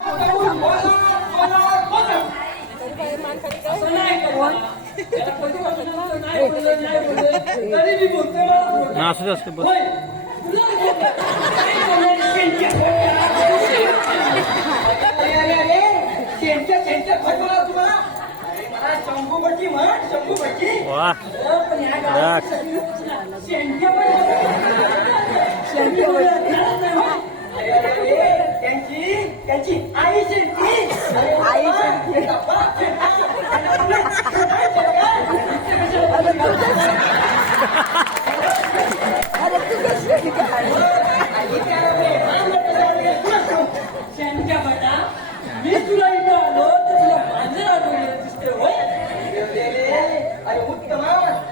असू दे असते बस. वा त्यांची आई शेणक्या बेटा मी तुला इथं आलो तर तुला मांजर आठवलं दिसते होय. अरे उत्तम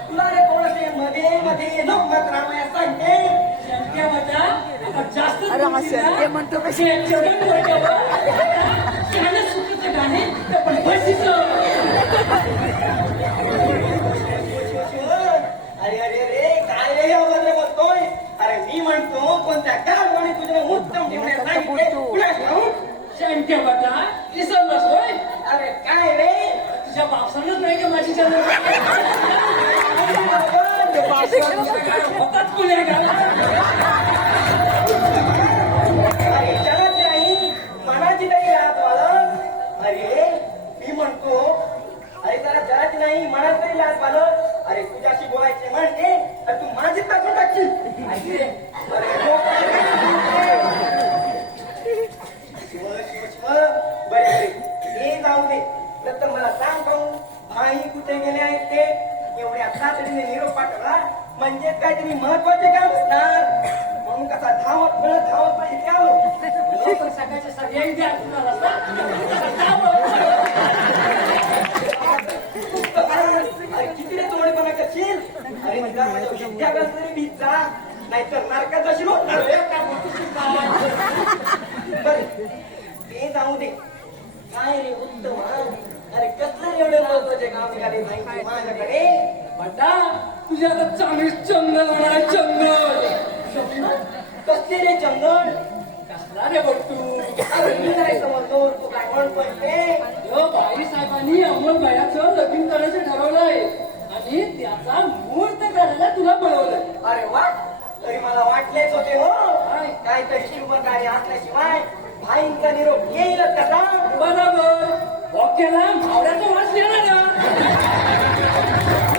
तुला रे कोणाचे मध्ये मध्ये नमत रामाया सांगते शेणक्या बेटा आता जास्त म्हणतो सुखीचे गाणे ते पण बसीचं. अरे अरे रे काय रे वगैरे बोलतोय. अरे मी म्हणतो कोणत्या गावाने तुझे उत्तम ठेवण्यात सांगितले. शेणक्या बेटा विसरलास होय. अरे काय रे तुझ्या बापसानच नाही का माझी चंद्र होताच गुन्हेगार. अरे जगात नाही मनाची तरी राहत बालक. अरे मी म्हणतो अरे त्याला जगात नाही मनात तरी राहत बालक. अरे तुझ्याशी बोलायचे म्हणते तर तू माझी टाकून टाकशील. बरे हे जाऊ दे तर मला सांग भाई कुठे गेले आहेत ते एवढ्या तातडीने निरोप पाठवला म्हणजे काहीतरी महत्वाचे काम असणार म्हणून कसा धावत पाहिजे सगळ्याचे सगळे द्या तुम्हाला अरे किती रे तोडेपणा करशील. अरे विद्याभ्यास तरी बीत जा नाहीतर नरकात जाशील. बर ते जाऊ दे काय रे उत्तम अरे कसलं एवढे महत्वाचे काम निघाले नाही माझ्याकडे. बड्डा तुझ्या आता चांगली जंगल होणार. जंगल कसले रे जंगल. कसला रे बट्टू. अरे मी नाही समजतो तू काय म्हणतोय ते. भाई साहेबांनी अंमलबजाचं लगीन करायचं ठरवलंय आणि त्याचा मुहूर्त करायला तुला बोलवलंय. अरे वा तरी मला वाटलेच होते हो काहीतरी शुभ कार्य असल्याशिवाय भाईंचा निरोप येईलच कसा. बरोबर ओकेला भावड्याचा वास येणार ना.